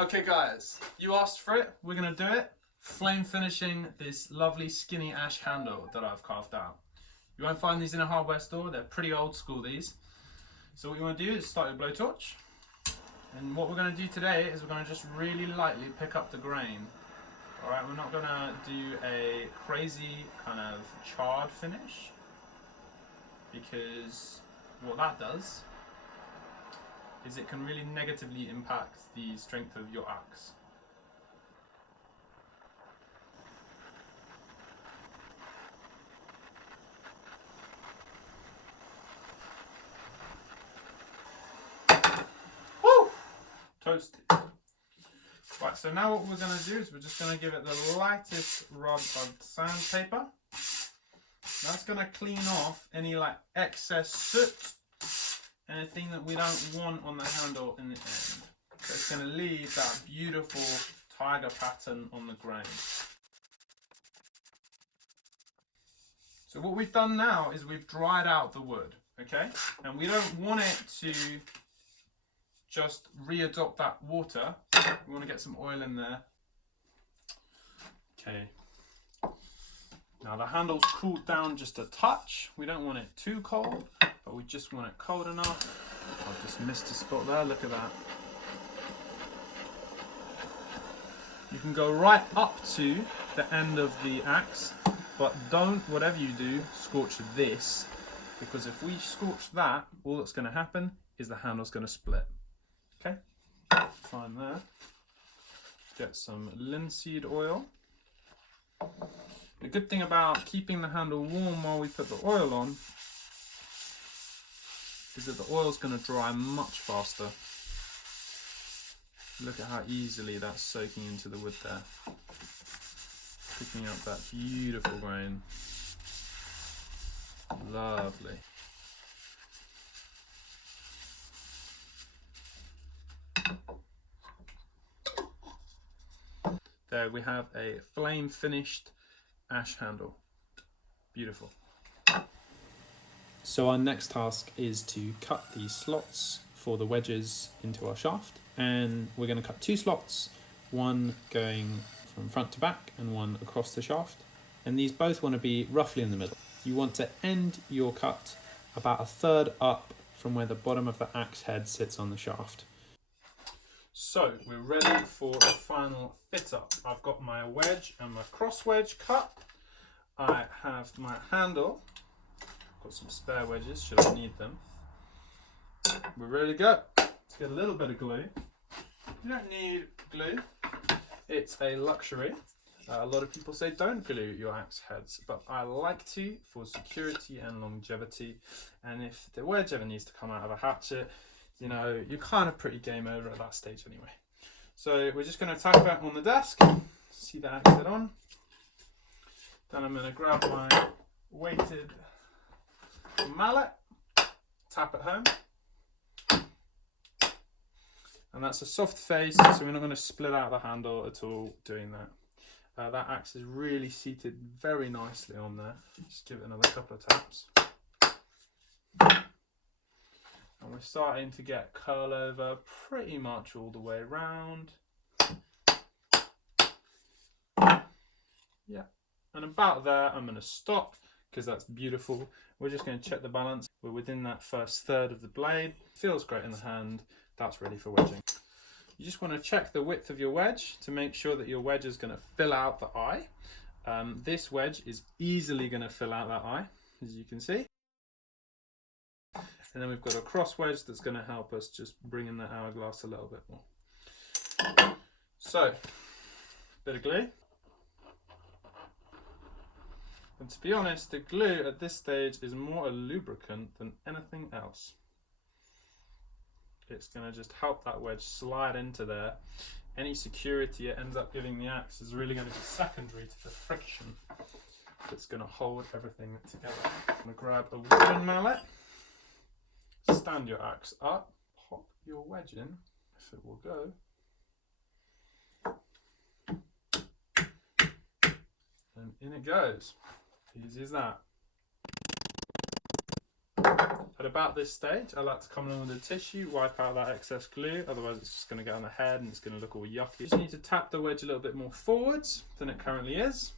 Okay guys, you asked for it, we're going to do it. Flame finishing this lovely skinny ash handle that I've carved out. You won't find these in a hardware store, they're pretty old school these. So what you want to do is start your blowtorch. And what we're going to do today is we're going to just really lightly pick up the grain. Alright, we're not going to do a crazy kind of charred finish, because what that does is it can really negatively impact the strength of your axe. Woo! Toasted. Right, so now what we're going to do is we're just going to give it the lightest rub of sandpaper. That's going to clean off any like excess soot, anything that we don't want on the handle in the end. So it's going to leave that beautiful tiger pattern on the grain. So what we've done now is we've dried out the wood, okay? And we don't want it to just readopt that water. We want to get some oil in there. Okay. Now the handle's cooled down just a touch. We don't want it too cold, but we just want it cold enough. I've just missed a spot there, look at that. You can go right up to the end of the axe, but don't, whatever you do, scorch this, because if we scorch that, all that's going to happen is the handle's going to split. Okay, fine there. Get some linseed oil. The good thing about keeping the handle warm while we put the oil on is that the oil's going to dry much faster. Look at how easily that's soaking into the wood there. Picking up that beautiful grain. Lovely. There we have a flame finished ash handle. Beautiful. So our next task is to cut the slots for the wedges into our shaft, and we're going to cut 2 slots, one going from front to back and one across the shaft, and these both want to be roughly in the middle. You want to end your cut about 1/3 up from where the bottom of the axe head sits on the shaft. So we're ready for the final fit up. I've got my wedge and my cross wedge cut. I have my handle. I've got some spare wedges, should I need them. We're ready to go. Let's get a little bit of glue. You don't need glue. It's a luxury. A lot of people say don't glue your axe heads, but I like to for security and longevity. And if the wedge ever needs to come out of a hatchet, you know, you're kind of pretty game over at that stage anyway. So we're just going to tack that on the desk. See the axe head on. Then I'm going to grab my weighted mallet, tap it home. And that's a soft face, so we're not going to split out the handle at all doing that. That axe is really seated very nicely on there. Just give it another couple of taps. And we're starting to get curl over pretty much all the way around. Yeah, and about there I'm going to stop because that's beautiful. We're just going to check the balance. We're within that first 1/3 of the blade. Feels great in the hand. That's ready for wedging. You just want to check the width of your wedge to make sure that your wedge is going to fill out the eye. This wedge is easily going to fill out that eye, as you can see. And then we've got a cross wedge that's going to help us just bring in the hourglass a little bit more. So, bit of glue. And to be honest, the glue at this stage is more a lubricant than anything else. It's going to just help that wedge slide into there. Any security it ends up giving the axe is really going to be secondary to the friction that's going to hold everything together. I'm going to grab a wooden mallet, stand your axe up, pop your wedge in, if it will go, and in it goes. Easy as that. At about this stage, I like to come along with a tissue, wipe out that excess glue, otherwise it's just going to get on the head and it's going to look all yucky. You just need to tap the wedge a little bit more forwards than it currently is.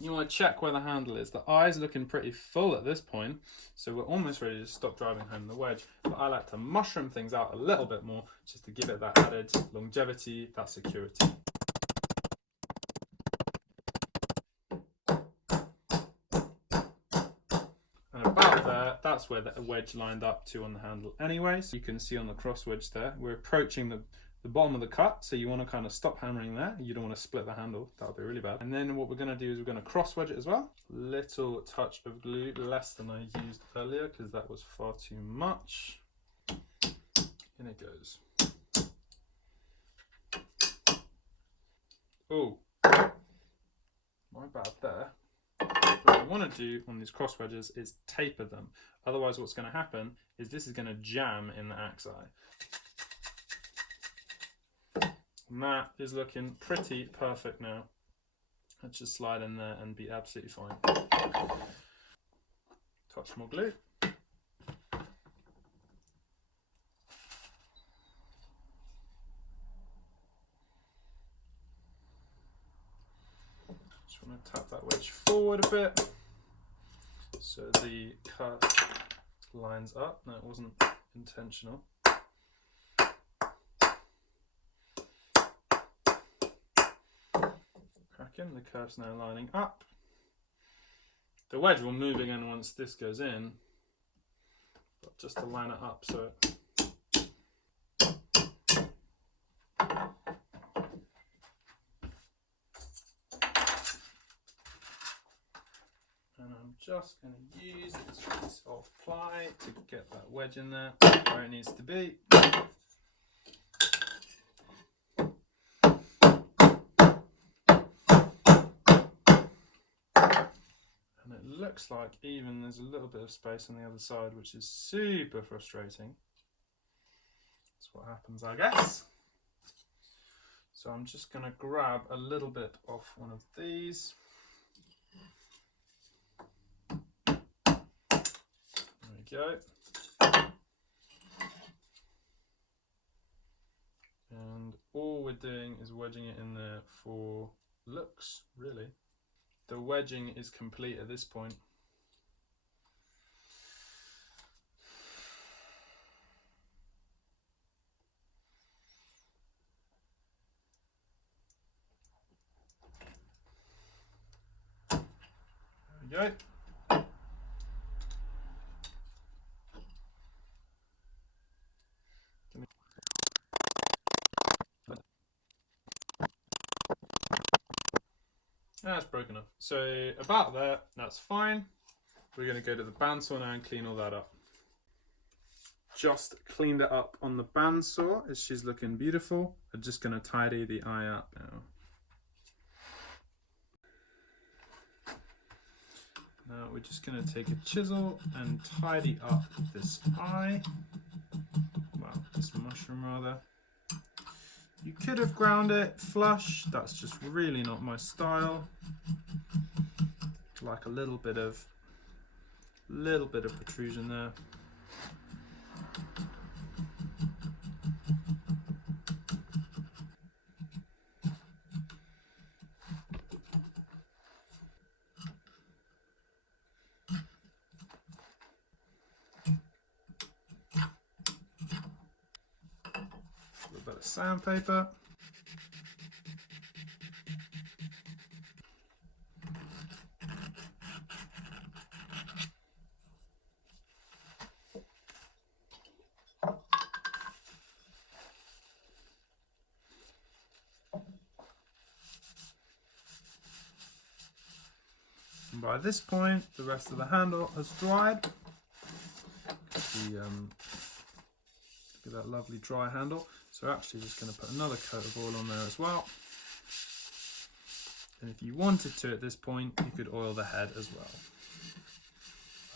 You want to check where the handle is. The eye's looking pretty full at this point, so we're almost ready to stop driving home the wedge. But I like to mushroom things out a little bit more, just to give it that added longevity, that security. And about there, that's where the wedge lined up to on the handle anyway. So you can see on the cross wedge there, we're approaching the bottom of the cut, so you want to kind of stop hammering there. You don't want to split the handle, that would be really bad. And then what we're going to do is we're going to cross wedge it as well. Little touch of glue, less than I used earlier because that was far too much. In it goes. Oh, my bad there. What I want to do on these cross wedges is taper them. Otherwise what's going to happen is this is going to jam in the axe eye. And that is looking pretty perfect now. Let's just slide in there and be absolutely fine. Touch more glue. Just want to tap that wedge forward a bit so the cut lines up. No, it wasn't intentional. The curve's now lining up. The wedge will move again once this goes in, but just to line it up so and I'm just going to use this piece of ply to get that wedge in there where it needs to be. Looks like even there's a little bit of space on the other side, which is super frustrating. That's what happens, I guess. So I'm just going to grab a little bit off one of these. There we go. And all we're doing is wedging it in there for looks, really. The wedging is complete at this point. There we go. That's broken off. So about there, that's fine. We're going to go to the bandsaw now and clean all that up. Just cleaned it up on the bandsaw as she's looking beautiful. I'm just going to tidy the eye up now. Now we're just going to take a chisel and tidy up this eye. Well, this mushroom rather. You could have ground it flush, that's just really not my style. Like a little bit of protrusion there. A little bit of sandpaper. And by this point, the rest of the handle has dried. Look at that lovely dry handle. So we're actually just going to put another coat of oil on there as well. And if you wanted to at this point, you could oil the head as well.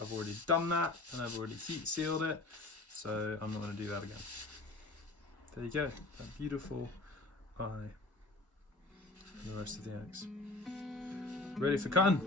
I've already done that and I've already heat sealed it, so I'm not going to do that again. There you go, that beautiful eye and the rest of the axe. Ready for cutting.